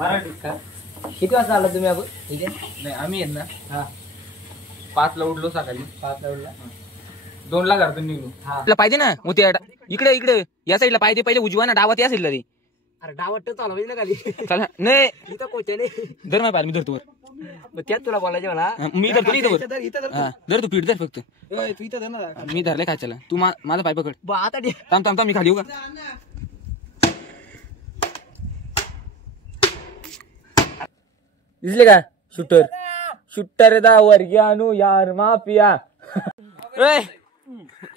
मराठीत का? किती वाजता आला तुम्ही आपण? ठीक आहे. नाही आम्ही आहेत ना हा 5 ला उठलो सकाळी. 5 ला उठला. 2 ला घरातून निघलो. हा पाहिजे ना मग ते इकडे इकडे या साईडला पाहिजे पहिले उजवा ना डावात या साईडला रे. अरे डावट चालू पाहिजे ना खाली. चला नाही इथं कोच्याने धर माझ्या पाय मी धरतो वर. मग त्यात तुला बोलायचे मला. मी धरतो इथं वर. धर तू पीठ धर फक्त. तू इथं धर ना. मी धरले खायला तू माझा पाय पकड. आता थांब थांब थांब मी खाली येऊ का? दिसले का शूटर शूटर दा वर्ग्यानु यार माफिया.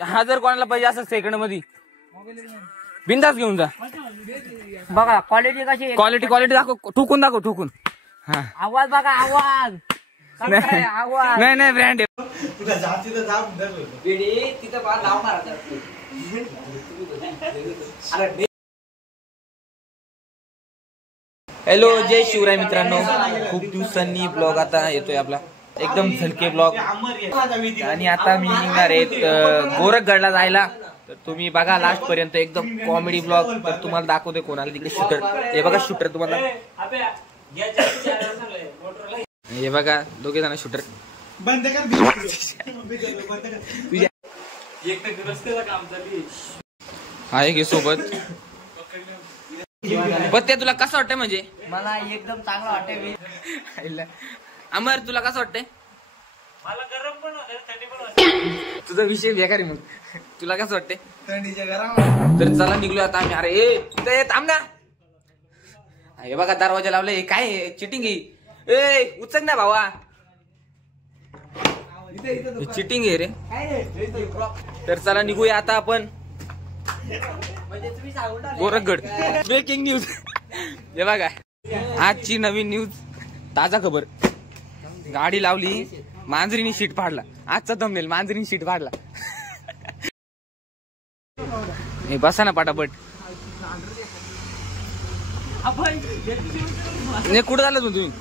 हा जर कोणाला पाहिजे असं सेकंड मध्ये बिंदास घेऊन जा. बघा क्वालिटी कशी आहे. क्वालिटी दाखव ठोकून ठोकून. हा आवाज बघा आवाज. आवाज नाही ब्रँड आहे. तिथं बघा लाव मारा. हॅलो जय शिवराय मित्रांनो. खूप दिवसांनी ब्लॉग आता येतोय आपला एकदम झलके ब्लॉग. आणि आता मी निघणार आहे गोरखगडला जायला. तर तुम्ही बघा लास्ट पर्यंत एकदम कॉमेडी ब्लॉग. तर तुम्हाला दाखवते कोणाला तिकडे शूटर. हे बघा शूटर तुम्हाला. हे बघा दोघे जण शूटर. आहे घे सोबत. पण ते तुला कसं वाटतंय म्हणजे? मला एकदम चांगलं वाटतंय. अमर तुला कसं वाटतंय? मला गरम पण होतं थंडी पण होती. तुझा विषय बेकार आहे. मग तुला कसं वाटतंय? थंडीच्या गरम. तर चला निघलो आता आम्ही. अरे थांब ना. हे बघा दरवाजा लावले. काय चिटिंग आहे? उचल ना भावा. चिटिंग आहे रे. तर चला निघूया आता आपण गोरखगड. Breaking news. हे बघा आजची नवीन न्यूज. ताजा खबर. गाडी लावली मांजरीनी शीट फाडला. आजचा थंबनेल मांजरीनी शीट फाडला. हे बसा ना पटापट. कुठं झालं तुम्ही?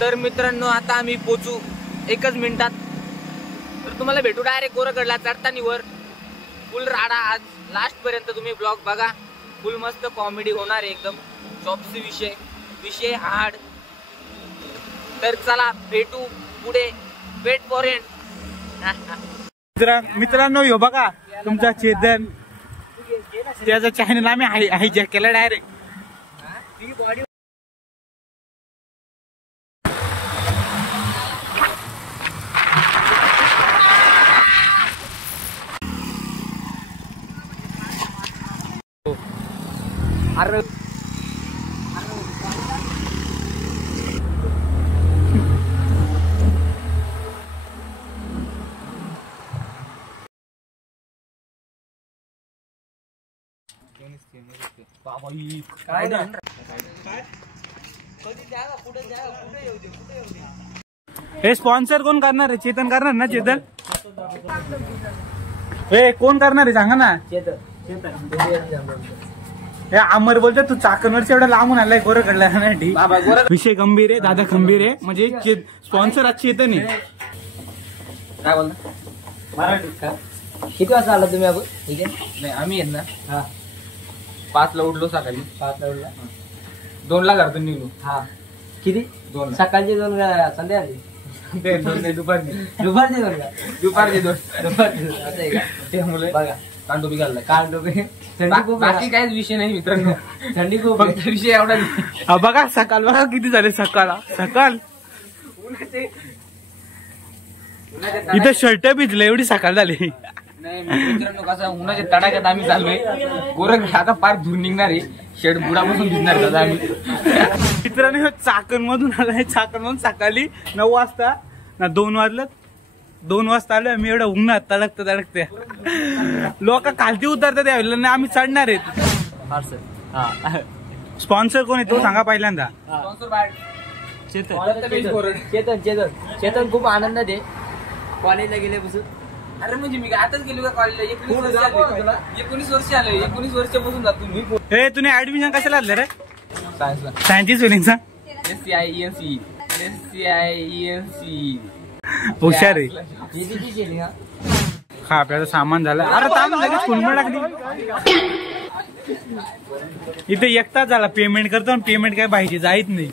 तर मित्रांनो आता आम्ही पोचू 1 मिनिटात. तर तुम्हाला भेटू डायरेक्ट गोरखगडला चढताना वर. फुल राडा आज लास्ट पर्यंत तुम्ही ब्लॉग बघा. फुल मस्त कॉमेडी होणार आहे एकदम. जॉबचे विषय हार्ड. तर चला भेटू पुढे. Wait for it. मित्रांनो यो बघा तुमचा चेतन. त्याचा चॅनल आम्ही हायजॅक केला डायरेक्ट. अरे हे स्पॉन्सर कोण करणार आहे? चेतन करणार ना? चेतन हे कोण करणार आहे सांगा ना. हे अमर बोलतो तू चाकणवरच्या एवढा लांबून आलाय गोरखगडला. विषय गंभीर आहे दादा. खंबीर आहे म्हणजे स्पॉन्सर आज चेतन आहे. काय बोलता? मराठीत का? किती वाजता आला तुम्ही आपण? ठीक आहे. नाही आम्ही आहेत ना हा 5 ला उठलो सकाळी. 5 ला उठला. 2 ला घरातून निघलो. हा किती? 2 सकाळचे 2 का संध्याकाळी? दुपारची. दुपारचे 2 का? दुपारचे 2. दुपारचे असं आहे का? त्यामुळे बघा कांडोबी घाललाय. काल डोके. थंडी खूप आहे. बाकी काहीच विषय नाही मित्रांनो. थंडी खूप आहे. फक्त विषय एवढा नाही. बघा सकाळ बघा किती झाले. सकाळ इथं शर्ट भिजले एवढी सकाळ झाली. नाही मित्रांनो कसं उन्हाच्या तडाख्यात आम्ही चाललोय गोरखगड. आता फार धूर निघणार आहे. शेड बुडापासून भिजणार दादा आम्ही. मित्रांनो चाकण मधून आलाय. चाकण मधून सकाळी 9 वाजता ना 2 वाजलं 2 वाजता आलोय आम्ही. एवढं उन्हात तडकते. लोक खालती उतरतात यावेळेला. आम्ही चढणार आहेत. स्पॉन्सर कोण आहे तो सांगा पहिल्यांदा. चेतन खूप आनंदात आहे. कॉलेजला गेल्यापासून अरे म्हणजे मी आताच गेलो का कॉलेजला 19 वर्ष आले 19 वर्षापासून जातो मी हे तुम्ही ऍडमिशन कशाला आणलं रे? सायन्सला सायन्सची स्पेलिंगचा SCIENC हुशार आहे. किती केली हा हा आपल्याला सामान झालं. अरे थांब लगेच फुलमेळ टाकली. इथे एक तास झाला पेमेंट करतो आणि पेमेंट काय पाहिजे जाईत नाही.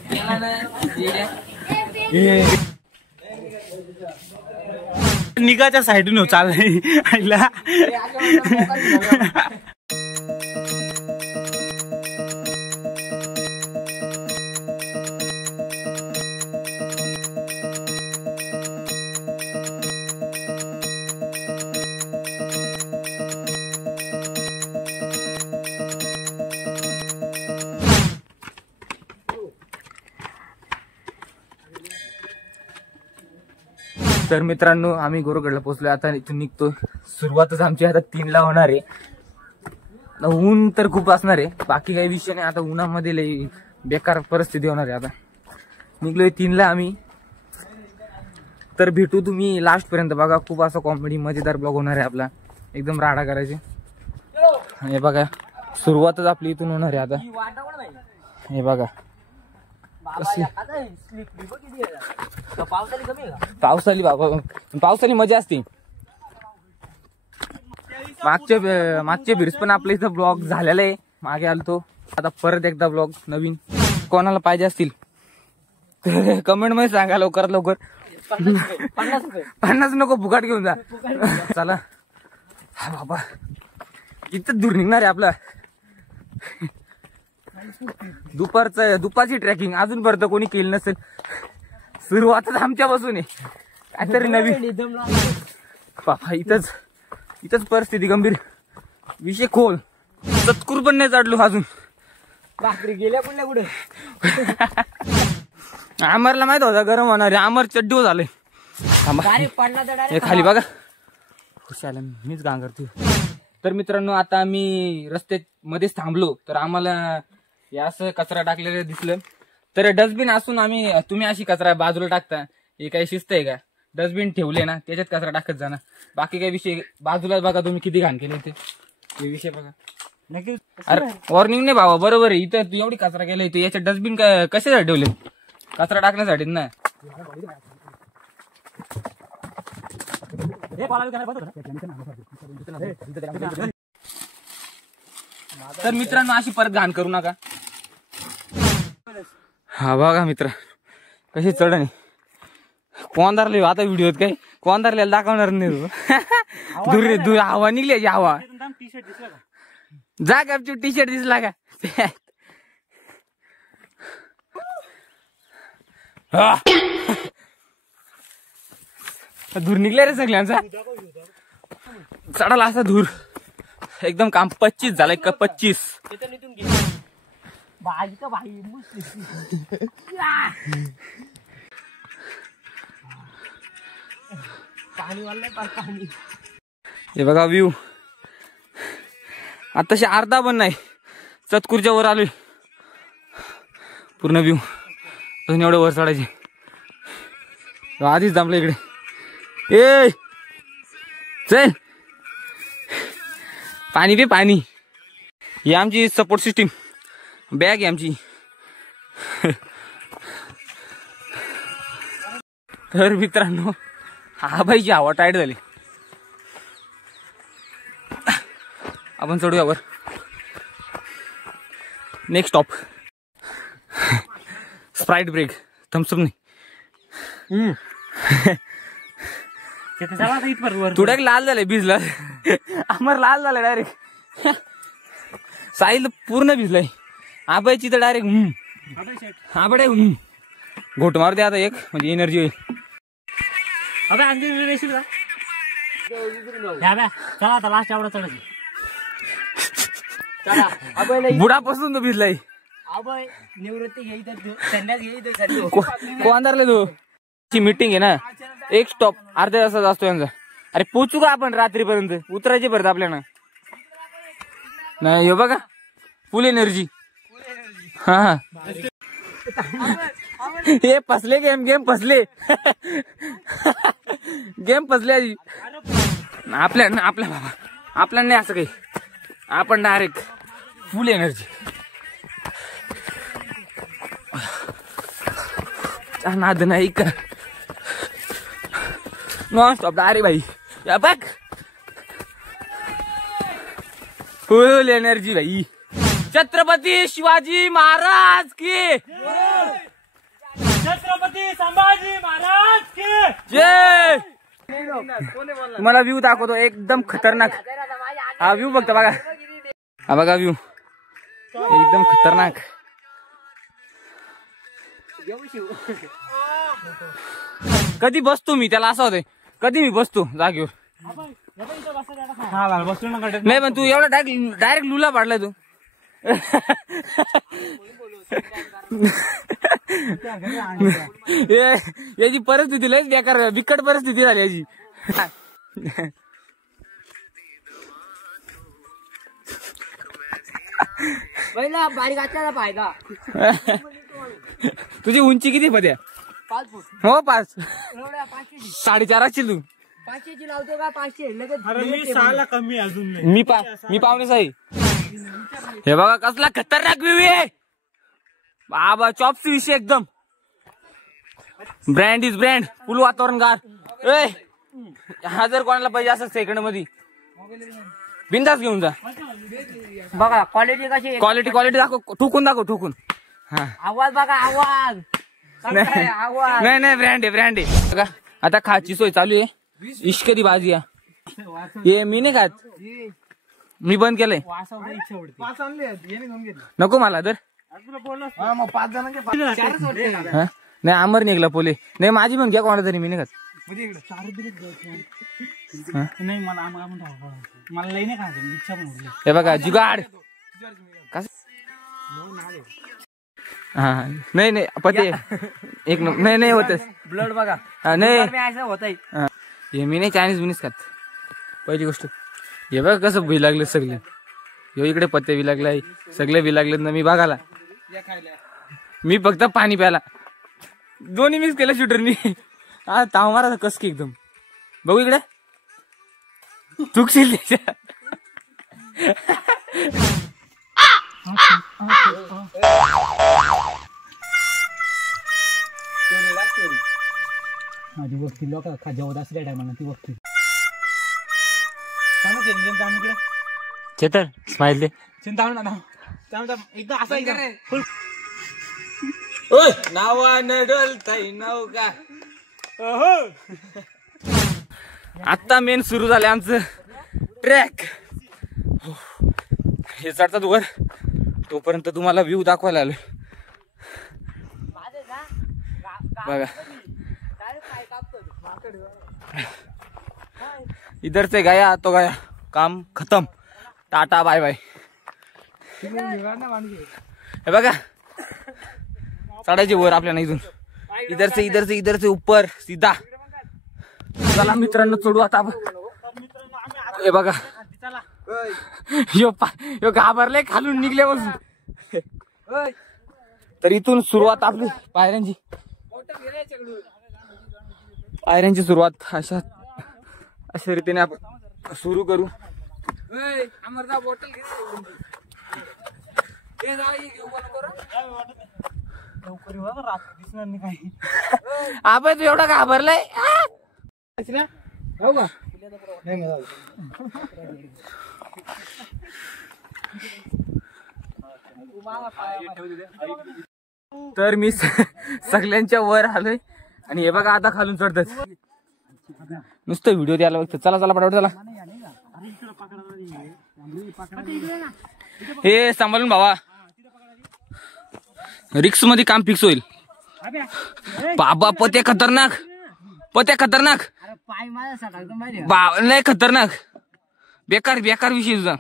निघाच्या साईडून चाललंय. तर मित्रांनो आम्ही गोरगडला पोहोचलो. आता इथून निघतो. सुरुवातच आमची आता 3ला होणार आहे. ऊन तर खूप असणार आहे. बाकी काही विषय नाही. आता उन्हामध्ये लई बेकार परिस्थिती होणार आहे. आता निघलोय 3ला आम्ही. तर भेटू तुम्ही लास्ट पर्यंत बघा. खूप असं कॉमेडी मजेदार ब्लॉग होणार आहे आपला. एकदम राडा करायचे. हे बघा सुरुवातच आपली इथून होणार आहे. आता हे बघा पावसाली मजा असते. मागच्या बिर्स पण आपल्या इथं ब्लॉग झालेला आहे. मागे आलतो. आता परत एकदा ब्लॉग नवीन कोणाला पाहिजे असतील तर कमेंट मध्ये सांगा लवकरात लवकर. 50 नको फुकाट घेऊन जा. चला हा बाबा इथं दूर निघणार आहे आपला. दुपारची ट्रॅकिंग अजूनपर्यंत कोणी केली नसेल. सुरुवातच आमच्यापासून आहे. काहीतरी नवीन बाबा. इथंच परिस्थिती गंभीर. विषय खोल. चतकूर पण नाही चढलो अजून. भाकरी गेल्या कुठल्या कुठे आमरला माहित होता गरम होणार आहे. आमर चड्डू झालंय. हे खाली बघा. खुशाला मीच गांग करतो. तर मित्रांनो आता आम्ही रस्त्यात मध्येच थांबलो. तर आम्हाला हे असं कचरा टाकलेलं दिसलं. तर डस्टबिन असून आम्ही तुम्ही अशी कचरा बाजूला टाकता हे काही शिस्त आहे का? डस्टबिन ठेवले ना त्याच्यात कचरा टाकत जाणार. बाकी काही विषय बाजूला बघा. तुम्ही किती घाण केले ते विषय बघा. अरे वॉर्निंग नाही बाबा. बरोबर आहे. इथं तू एवढी कचरा केलाय तू याच्यात डस्टबिन कशासाठी ठेवले? कचरा टाकण्यासाठी ना. तर मित्रांनो अशी परत घाण करू नका. हा बघा मित्र कशी चढणी कोंदारले. आता व्हिडिओत काही कोंदारल्याला दाखवणार नाही. दूर हवा निघली. हवा जा गपचू. टी शर्ट दिसला का? धूर निघल्या रे सगळ्यांचा. चढाला असा धूर एकदम काम 25 झालाय का 25. हे बघा व्ह्यू. आताशी अर्धा पण नाही. चतकुरच्या वर आलोय. पूर्ण व्ह्यू अजून एवढं वर चढायचे. आधीच जमलं इकडे. ए चल पाणी पे पाणी. ही आमची सपोर्ट सिस्टीम बॅग आहे आमची. तर मित्रांनो हा बाईची हवा टाईट झाली. आपण चढूया वर. Next stop Sprite break. Thums Up नाही. तुडक लाल झालंय भिजला. आमर लाल झालं डायरेक्ट. साहिल पूर्ण भिजलाय. आबाईची तर डायरेक्ट आबडे घोट मारू दे आता एक म्हणजे एनर्जी होईल. चला लास्ट एवढा चढायचं. बुडापासून तो भिजलाय. निवृत्ती घ्यायचं संन्यास घ्यायचं. कोंदारले तू मीटिंग आहे ना. एक स्टॉप अर्ध्या तासात असतो यांचा. अरे पोचू का आपण रात्रीपर्यंत? उतरायचे परत आपल्याला नाही. हे बघा फुल एनर्जी. हा हे फसले गेम फसले. गेम फसले आधी. आपल्या बाबा आपल्या नाही असं काही, आपण डायरेक्ट फुल एनर्जी. नाद नाही का नॉन स्टॉप डायरेक्ट भाई. या बघ फुल एनर्जी भाई. छत्रपती शिवाजी महाराज की, छत्रपती संभाजी महाराज की जय. तुम्हाला व्ह्यू दाखवतो एकदम खतरनाक. हा व्ह्यू बघता बघा, हा बघा व्ह्यू एकदम खतरनाक. कधी बसतो मी त्याला असं होतंय, कधी मी बसतो जागेवर. हा बसलो ना कडे. नाही पण तू एवढा डायरेक्ट लुला पाडलाय तू. याची परिस्थिती लयच बेकार, बिकट परिस्थिती झाली याची. पहिला बारीक आचारा फायदा. तुझी उंची किती पद्या? 5 फूट. हो 5. एवढ्या 500 4.5 असशील तू. 500 लावतो का 500 लगेच. अरे मी 6 कमी अजून नाही. मी पाहुणे साई. हे बघा कसला खतरनाक व्ह्यू आहे बाबा. चॉप्स विषय एकदम ब्रँड इज ब्रँड. फुल वातावरण गार. ए हा जर कोणाला पाहिजे असं सेकंड मध्ये बिंदास घेऊन जा. बघा क्वालिटी कशी. क्वालिटी दाखव, ठोकून दाखव, ठोकून. हा आवाज बघा आवाज. आवाज नाही ब्रँड आहे बघा. आता खायची सोय चालू आहे. इश्करी बाजी ये मी नाही खात, मी बंद केलंय. नको मला तर. नाही आमर निघला पोले. नाही माझी पण घ्या कोणाला तरी, मी नाही खात. नाही मला लई नाही खायचं, इच्छा पण होती. हे बघा जुगाड. हा नाही पते एक नाही होत. ब्लड बघा. नाही असं होतंय. हे मी नाही चायनीज बिनीज खात. पहिली गोष्ट हे बघ कसं भी लागले सगळे. ह्यो इकडे पत्ते बी लागलाय, सगळे बी लागलेत ना. मी बघाला, मी फक्त पाणी प्याला. दोन्ही मिक्स केलं शूटरनी. हा ताव मारा कस की एकदम. बघू इकडे चुकशील त्याच्या. माझी वस्ती लोक जेवत असल्या टायमाला ती वस्ती. चेतर स्माइल चिंता एकदा असं फुल नौका. आता मेन सुरू झालं आमचं ट्रॅक. हे चढतात वर, तोपर्यंत तुम्हाला व्ह्यू दाखवायला आलो बघा. इधर से गया तो गया, काम खत्म, टाटा बाय बाय. हे बघा चढायचे वर आपल्याला इथून. इधर से ऊपर सीधा. चला मित्रांनो चढू आता आपण. हे बघा यो घाबरले खालून निघल्यापासून. तर इथून सुरुवात आपली पायऱ्यांची सुरुवात अशा रीतीने आपण सुरू करू. आपण तू एवढा घाबरलाय. तर मी सगळ्यांच्या वर आलोय आणि हे बघा आता खालून चढतात. नुसतं व्हिडिओ द्यायला बघतात. चला पटापट चला. हे सांभाळून भावा, रिक्स मध्ये काम फिक्स होईल. बाबा पत्या खतरनाक. पाय माझा सकाळचा माहिती. लय खतरनाक. बेकार विषय तुझा.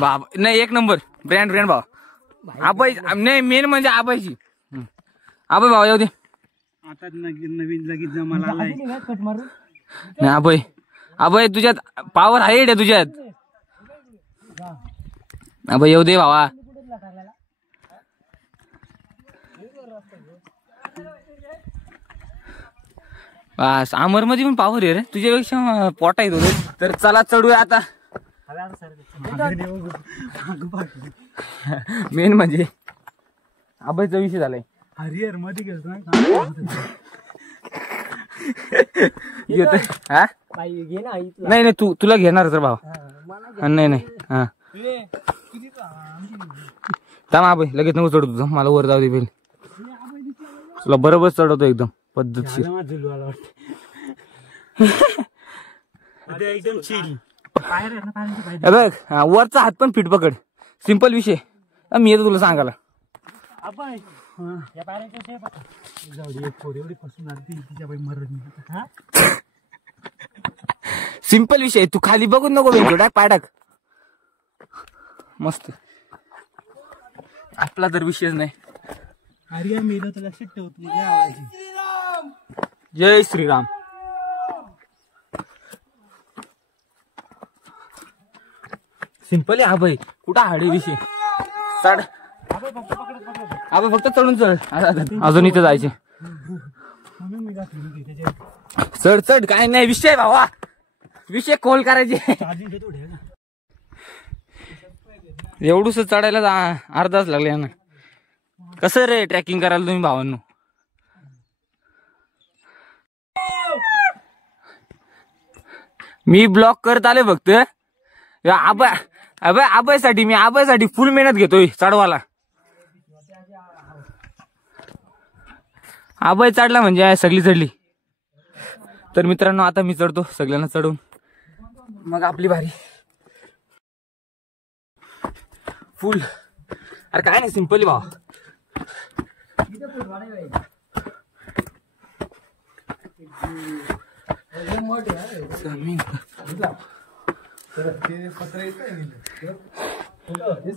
बाबा नाही एक नंबर ब्रँड भावा. आबाई नाही मेन म्हणजे आबाईची. आबाई भावा येऊ दे. आता नवीन लगेच जमाला आलाय. नाही आबाई तुझ्यात पावर आहे रे तुझ्यात. आबाई येऊ दे भावा. बस अमर मध्ये पण पावर आहे रे तुझ्यापेक्षा पोटा येतो रे. तर चला चढूया आता. मेन म्हणजे आबाईचा विषय झालाय. हरिहर मध्ये गेलो हा घे ना नाही नाही तुला घेणार तर भाव. नाही नाही हा थांब आबाई लगेच नको चढू तुझं मला वर जाऊ दे पहिले. तुला बरोबर चढवतो एकदम पद्धतशीर. एकदम चिल. बघ वरचा हात पण फिट पकड. सिंपल विषय. मी येतो तुला सांगायला. सिंपल विषय. तू खाली बघून नको भेटू टाक पाय टाक. मस्त आपला तर विषयच नाही. अरे मेलो तर लक्षात ठेवतो. जय श्रीराम. सिंपल आहे आबाई. कुठं हाडे विषय चढ आबा फक्त चढून चढ. अजून इथं जायचे. चढ चढ काय नाही विषय भावा. विषय खोल करायचे. एवढूस चढायला अर्धा तास लागले ना. कसं रे ट्रॅकिंग करायला तुम्ही भावांनो. मी ब्लॉक करत आले फक्त आबाईसाठी. मी आबाईसाठी फुल मेहनत घेतोय चढवाला. आबाई चढला म्हणजे सगळी चढली. तर मित्रांनो आता मी चढतो सगळ्यांना चढवून मग आपली भारी फुल. अरे काय नाही सिंपल भाव.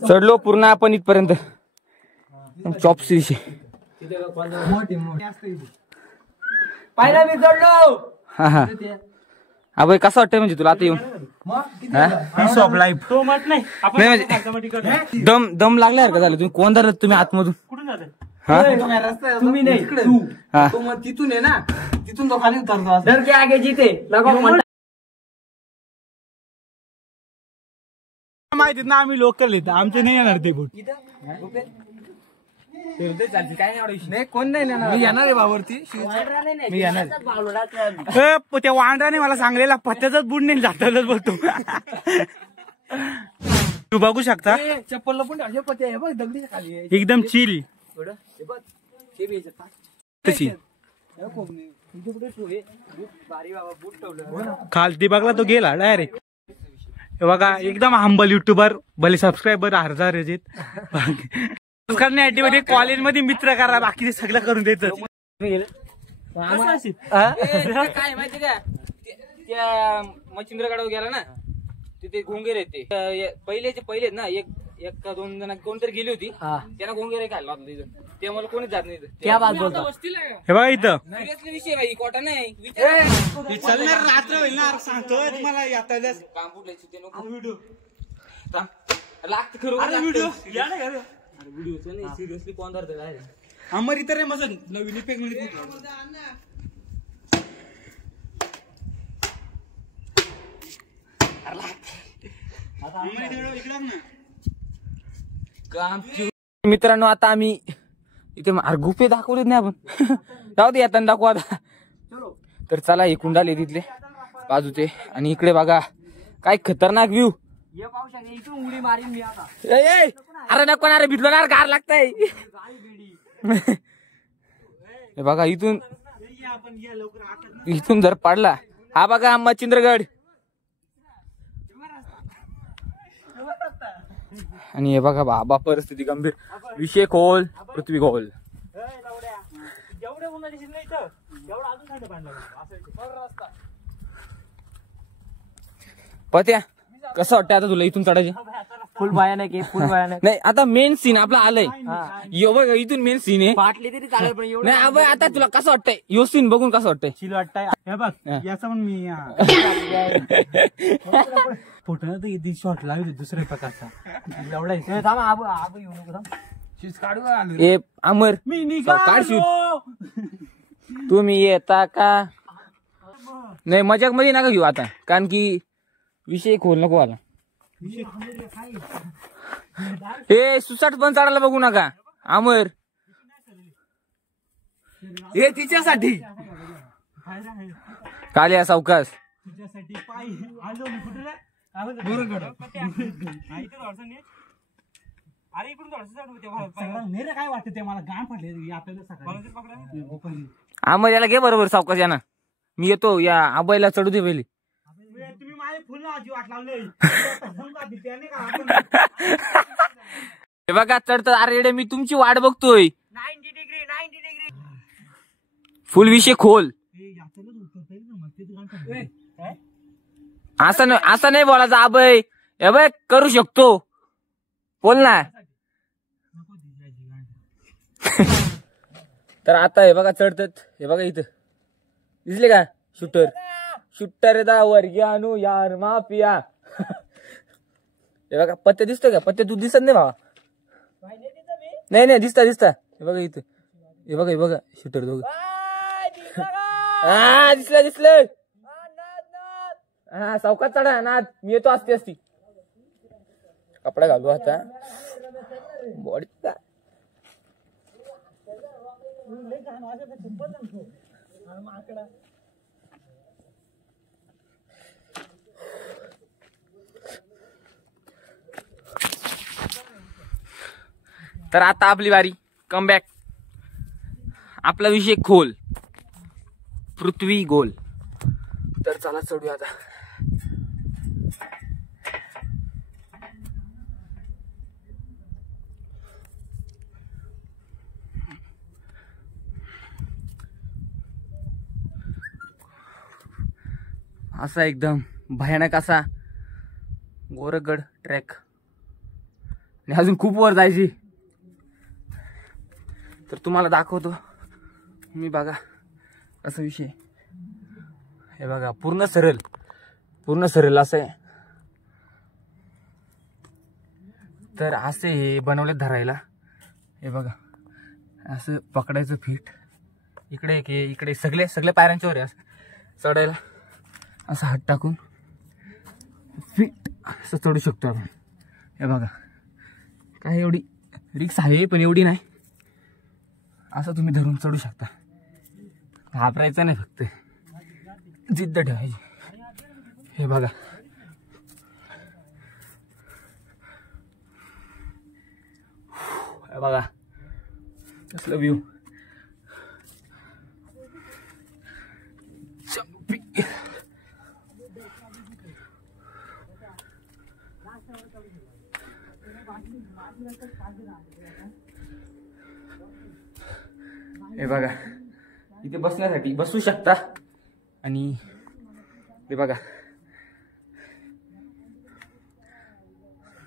चढलो पूर्ण आपण इथपर्यंत. चॉप्स विषय पाहिला मी चढलो. हा हा अबे कसं वाटतंय म्हणजे तुला आता येऊन. तो मत नाही म्हणजे दम लागल्यासारखं झालं. तुम्ही कोण धरत तुम्ही आतमधून. तुम्ही नाही तो मग तिथून आहे ना तिथून तो खाली उतरतो. डर के आगे जीते लगो. माहितीत ना आम्ही लोकल येतो. आमचे नाही येणार ते बोट. काय नाही कोण नाही मी येणार आहे बावरती. मी येणार. त्या वांड्राने मला सांगलेला पत्त्याचाच बुड नाही जातानाच बोलतो. तू बघू शकता चप्पल पण असे पत्ते आहे बघ दगडीच्या खाली आहे. एकदम चिल तशी. खालती बघला तो गेला डायरेक्ट. बघा एकदम हंबल युट्यूबर. भले सबस्क्रायबर 1000 करण्यासाठी म्हणजे कॉलेजमध्ये मित्र करा बाकीचे सगळं करून द्यायचं. काय माहिती का त्या मच्छिंद्रगडावर गेला ना तिथे घोंगेर येते. पहिले ना एक का दोन जण कोणतरी गेली होती. त्यांना घोंगेर खायला होता तिथं. ते मला कोणीच जात नाही. क्या बात बोलतो. हे बघा इथं सिरियसली विषय भाई कोटा नाही. रात्र होईल ना सांगतोय तुम्हाला. काम फुटलायचं ते नको लागत खरं व्हिडिओ नाही. सिरियसली कोण धरत काय अमर इतर माझं नवीन इफेक्ट मध्ये मित्रांनो आता आम्ही इथे गुफे दाखवलेत नाही आपण. जाऊ दे येताना दाखवू आता. तर चला हे कुंडाले तिथले बाजूचे. आणि इकडे बघा काय खतरनाक व्ह्यू. इथून उडी मारीन मी आता. अरे नको ना रे भिजलो ना गार लागतंय. हे बघा इथून जर पडला. हा बघा मच्छिंद्रगड. आणि हे बघा बाबा परिस्थिती गंभीर. विषय खोल पृथ्वी खोल. पत्या कसं वाटतं आता तुला इथून चढायचे. फुल भयानक आहे. फुल भयानक. नाही आता मेन सीन आपला आलाय. बघ इथून मेन सीन आहे. फाटली तरी चालेल पण एवढं नाही अबे आता तुला कसं वाटतंय यो सीन बघून कसं वाटतंय. चिल वाटतंय. हे बघ याचा पण मी फोटो ना तर शॉट लागले दुसऱ्या प्रकारचा एवढा. थांबा आबू येऊ नको. ए अमर मी काढ शूट. तुम्ही येता का नाही मजाक मध्ये नका घेऊ आता, कारण की विषय खोल नको आला. हे सुसाट पण चढायला बघू नका अमर, हे तिच्यासाठी काल या सावकाश काय वाटत ते मला गाण पडले आपल्याला. अमर याला घे बरोबर सावकाश याना, मी येतो या आबाईला चढू दे पहिली. तुम्ही माझे फुल आजी वाट लावले. हे बघा चढत. अरे मी तुमची वाट बघतोय. 90 डिग्री फुल विषय खोल. असं नाही बोलायचं आबाई. हे बघ करू शकतो, बोल ना. तर आता हे बघा चढतात. हे बघा इथं दिसले का शूटर वर आणू यार माफिया. हे बघा पत्ते दिसतोय का? पत्ते तू दिसत नाही भावा. नाही दिसता. हे बघा इथं, हे बघा शूटर दोघं. हा दिसलं. हा सावकाश चढा नाद, मी येतो असती. कपडा घालू आता बॉडी. तर आता आपली वारी कमबॅक. आपला विषय खोल, पृथ्वी गोल. तर चला चढूया आता. असा एकदम भयानक असा गोरखगड ट्रॅक, आणि अजून खूप वर जायची. तर तुम्हाला दाखवतो मी. बघा असा विषय. हे बघा पूर्ण सरळ असं आहे. तर असे हे बनवले धरायला. हे बघा असं पकडायचं फिट. इकडे सगळे पायऱ्यांच्यावर आहे. असं चढायला असं हात टाकून फिट असं चढू शकतो आपण. हे बघा काय एवढी रिक्स आहे, पण एवढी नाही. असं तुम्ही धरून चढू शकता. घाबरायचं नाही, फक्त जिद्द ठेवायची. हे बघा कसलं व्ह्यू. हे बघा इथे बसण्यासाठी बसू शकता. आणि हे बघा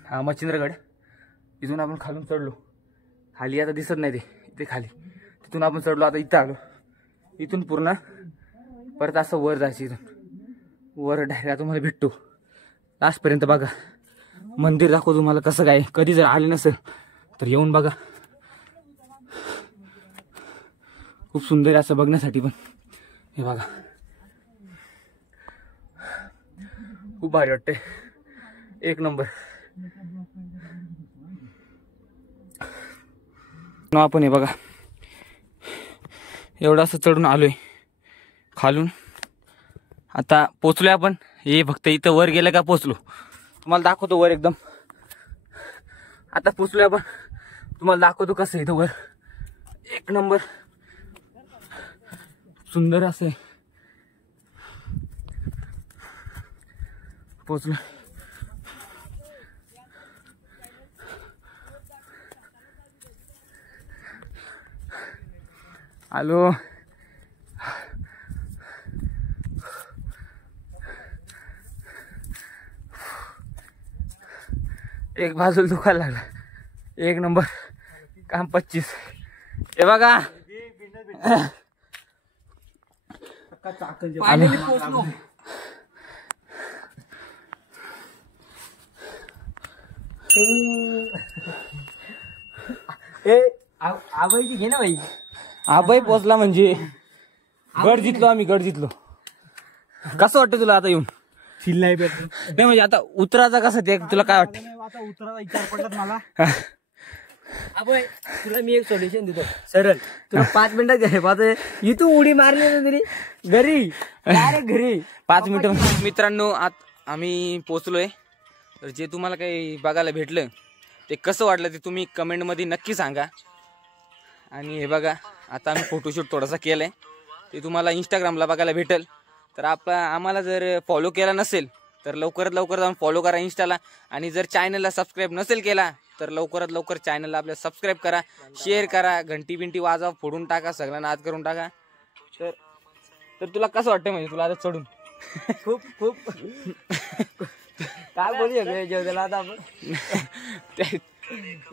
हा मच्छिंद्रगड. इथून आपण खालून चढलो. खाली आता दिसत नाही ते, इथे खाली. तिथून आपण चढलो. आता इथं आलो. इथून पूर्ण परत असं वर जायचं. इथून वर डायरेक्ट तुम्हाला भेटतो लास्टपर्यंत. बघा मंदिर दाखव तुम्हाला कसं काय. कधी जर आले नसेल तर येऊन बघा. खूप सुंदर असं बघण्यासाठी पण. हे बघा खूप भारी वाटते, एक नंबर. आपण हे बघा एवढं असं चढून आलोय खालून. आता पोचलोय आपण. हे फक्त इथं वर गेलं का पोचलो. तुम्हाला दाखवतो वर एकदम. आता पोचलोय आपण. तुम्हाला दाखवतो कसं इथं वर. एक नंबर सुंदर असं आहे. पोचलो. आलो. एक बाजूला दुखायला लागला. एक नंबर काम 25. हे बघा फायनली पोहोचलो. आबाईची घे ना बाई. आबाई पोचला म्हणजे गड जितलो आम्ही. गड जितलो. कसं वाटतं तुला आता येऊन? चिल्लाई भेटलं नाही म्हणजे आता उतराचा कसं ते तुला काय वाटतं? आता उतराचा विचार पडला मला. अबे तुला मी एक सोल्युशन देतो सरळ. तुला 5 मिनिटात घरी पाहतोय इथून उडी मारली ना तरी घरी डायरेक्ट घरी 5 मिनिटं. मित्रांनो आम्ही पोहोचलोय. तर जे तुम्हाला काही बघायला भेटलं ते कसं वाटलं ते तुम्ही कमेंटमध्ये नक्की सांगा. आणि हे बघा आता आम्ही फोटोशूट थोडासा केलाय ते तुम्हाला इंस्टाग्रामला बघायला भेटेल. तर आम्हाला जर फॉलो केला नसेल तर लवकरात लवकर जाऊन फॉलो करा इंस्टाला. आणि जर चॅनलला सबस्क्राईब नसेल केला तर लवकरात लवकर चॅनलला आपल्या सबस्क्राईब करा, शेअर करा, घंटी बिंटी वाजवा, फोडून टाका, सगळ्यांना आज करून टाका. तर तुला कसं वाटतं म्हणजे तुला आता चढून? खूप खूप काय बोलू शकतो याच्यावर आता आपण.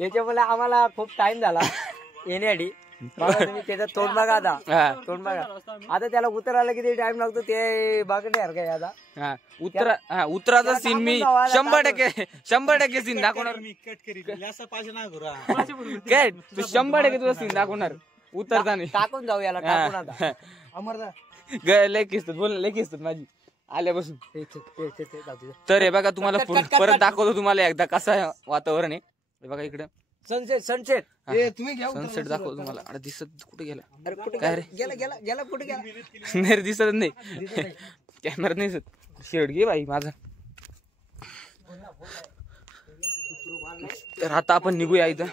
याच्यामुळे आम्हाला खूप टाइम झाला येण्यासाठी. बघा तुम्ही त्याचं तोंड बघा आता. तोंड बघा आता त्याला उतरायला किती टाइम लागतो ते बघण्यासारखं आहे आता. उतराचा सीन मी 100% सीन दाखवणार. मी कट करी असं पाहिजे ना गुरा. काय तू 100% तुझा सीन दाखवणार उतरताना. टाकून जाऊ याला टाकून आता. अमरदा लेख असतात बोल लेख असतात माझी आल्यापासून. तर हे बघा तुम्हाला परत दाखवतो तुम्हाला एकदा कसं वातावरण आहे. हे बघा इकडे सनसेट सनसेट दाखवतो तुम्हाला. अरे दिसत कुठे गेला काय रे? गेला कुठे गेला नाही रे, दिसत नाही कॅमेरा नाही दिसत. शर्ट घे बाई माझा. तर आता आपण निघूया इथं.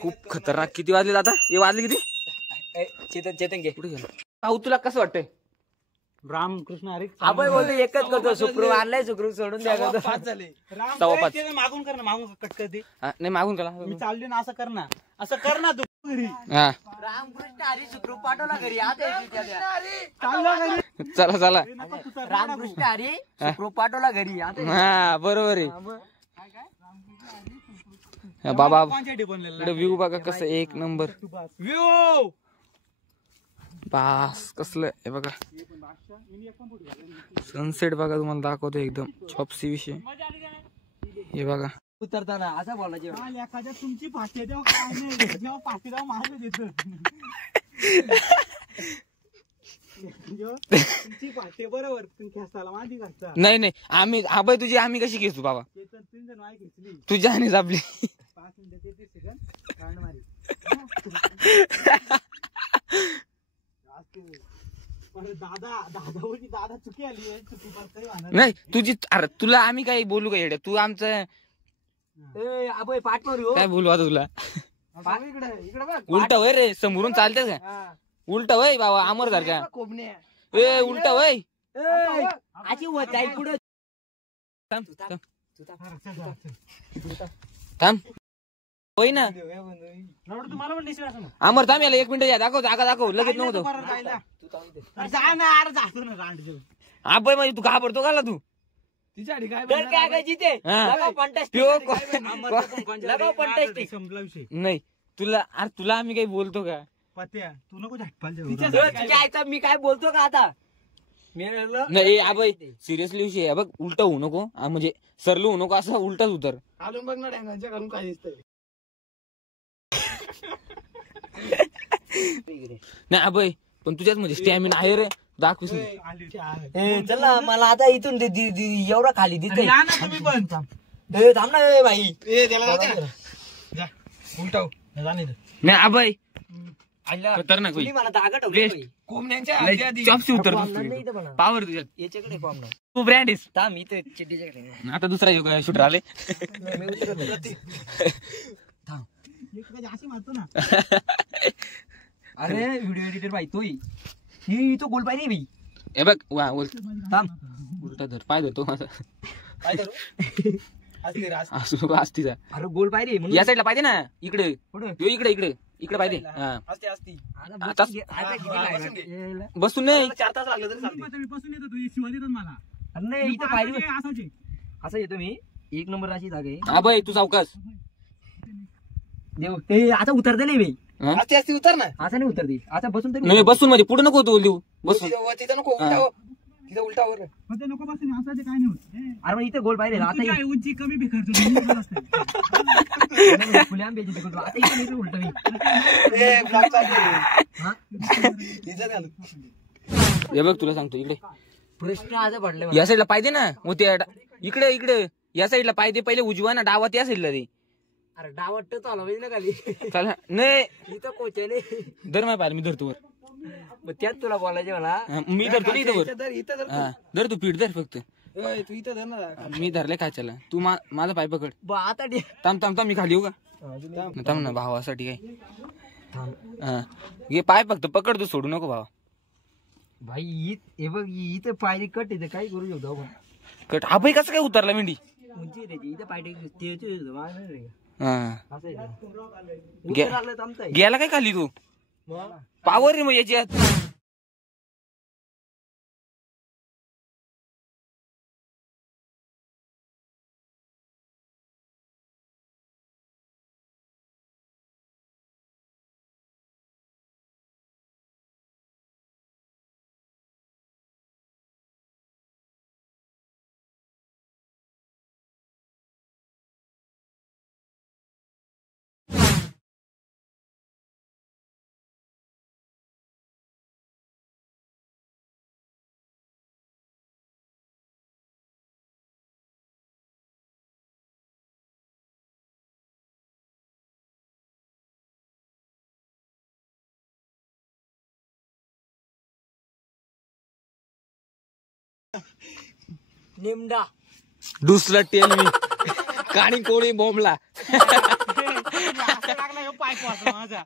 खूप खतरनाक. किती वाजले आता? हे वाजले किती? चेतन घे. कुठे गेला भाऊ? तुला कसं वाटतंय? रामकृष्ण हरी. आपण बोलतो एकच करतो सुखरूप आणलाय सुखरूप सोडून द्या. 5 झाले. मागून कर ना, मागून कट कर दे. नाही मागून करा. मी चालली ना, असं कर ना, असं कर ना तू घरी. रामकृष्ण हरी सुखरूप पाठवला घरी. चला चला. रामकृष्ण हरी सुखरूप पाठवला घरी. हा बरोबर आहे बाबा. व्ह्यू बघा कसं एक नंबर व्ह्यू. बास कसलं हे बघा. सनसेट बघा तुम्हाला दाखवतो एकदम चॉपसी विषय. हे बघा उतरताना असं बोलायचे. एखाद्या तुमची फाटी तेव्हा काय नाही, जेव्हा फाटी तेव्हा माझं देतं. तुमची फाटी बरोबर तुम्ही खेचायला माझी घालता. नाही आम्ही आबाई तुझी आम्ही कशी घेतो बाबा? घेतली तुझ्या आणि आपली 5 मिनिटं 33 सेकंद काढ मारी. दादा चुकी आली आहे. नाही तुझी. अरे तुला आम्ही काही बोलू का येड्या? तू आमचं पाठ मारू. काय बोलू आता तुला? इकडे बघ उलट वय रे, समोरून चालतेस का? उलट वय बाबा अमर सारख्या. ए उलट वय. आजी वर जाईल पुढे. थांब होय ना तुम्हाला पण दिसलं असं. अमर थांब याला 1 मिनिट या. दाखव जागा दाखव लगेच नव्हतं. आबाई माझी तू घाबरतो का तू? संपला विषय. नाही तुला. अरे तुला आम्ही काही बोलतो का? पत्या तू नको झटपाल. मी काय बोलतो का आता? नाही आबाई सिरियसली विषय आहे बघ. उलट होऊ नको म्हणजे सरलू होऊ नको, असं उलटच उतर. घालून बघ ना डॅंगांच्या घालून काय दिसतंय. नाही आबाई पण तुझ्याच म्हणजे स्टॅमिना आहे रे. दाखवीस चल ना मला आता इथून एवढा खाली दिसतंय. तुम्ही पण थांब ना भाई. उलटाव नाही आबाई खतरनाक होईल. मला दागा ठेवली चॉपसी उतर पावर तुझ्यात. याच्याकडे फॉर्म ना तू ब्रँड आहेस. थांब इथे चिड्डीच्याकडे. आता दुसरा शूटर आले. अशी मारतो ना. अरे व्हिडिओ एडिटर भाई तोय. ही तो गोल पाहिजे भाई. हे बघ वा थांब उलटा धर पाय धरतो माझा. काय करू असतीचा. अरे गोल पाहिजे म्हणून या साईडला पाहिजे ना. इकडे इकडे इकडे इकडे पाहिजे. बसून नाही 4 तास लागले तरी बसून येतो तू. शिवाय देतात मला. अरे नाही इथं पाहिजे असं येतो मी. 1 नंबर अशी जागा आहे. हा बाई तू सावकाश देव. ते आता उतरते नाही भाई. उतर ना. असं नाही उतरते. आता बसून तरी नाही बसून म्हणजे पुढे नको तू देऊ. बसून तिथं नको तिथं उलटावर. नको बसून असं ते काय नाही होत. अरे मग इथे गोल पाहिजे आता. उंची कमी बेकार. फुले आंबे आता इथे उलट मी. हे बघ तुला सांगतो इकडे प्रश्न आज पडले या साईडला पाहिजे ना मग ते इकडे इकडे या साईडला पाहिजे पहिले उजवा ना डावा त्या साईडला रे. अरे डावट चालू पाहिजे ना खाली चला नाही इथं कोचले धर माय पाहिजे मी धरतो वर. मग त्यात तुला बोलायचे मला मी धरतो ना इथं वर. धर तू पीठ धर फक्त. तू इथं धर ना. मी धरले खायच्याला तू माझा पाय पकड. आता थांब थांब थांब मी खाली येऊ का. थांब ना भावासाठी काय. हा घे पाय फक्त पकड तू सोडू नको भावा. भाई हे बघ इथं पायरी कट येते काय करू शकतो आपण. कट हा भाई कसं काय उतरला मेंढी. उंची त्याची इथं पायरी हा असं गेला काय खाली तू पावर रे मग याच्यात. निमडा दुसरा टेल मी काणी कोणी बोंबला. पाय माझा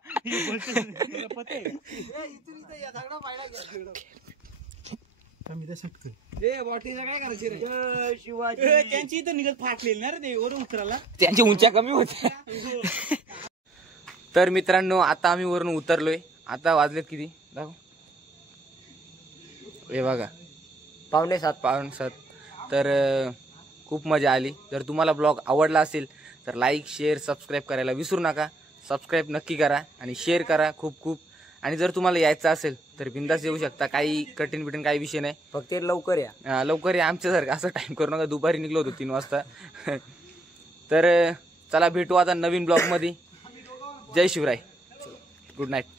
काय करायचे रे शिवाजी त्यांची इथं निघत फाटलेली ना रे ते वरून उतरायला त्यांची उंच्या कमी होत्या. तर मित्रांनो आता आम्ही वरून उतरलोय. आता वाजलेत किती दाखव हे बघा 6:45. तर खूप मजा आली. जर तुम्हाला ब्लॉग आवडला असेल तर लाईक शेअर सबस्क्राईब करायला विसरू नका. सबस्क्राईब नक्की करा आणि शेअर करा खूप खूप. आणि जर तुम्हाला यायचं असेल तर बिंदास येऊ शकता. काही कठीण काही विषय नाही. फक्त लवकर या लवकर या आमच्यासारखं असं टाइम करू नका. दुपारी निघलो होतो 3 वाजता. तर चला भेटू आता नवीन ब्लॉगमध्ये. जय शिवराय. Good night.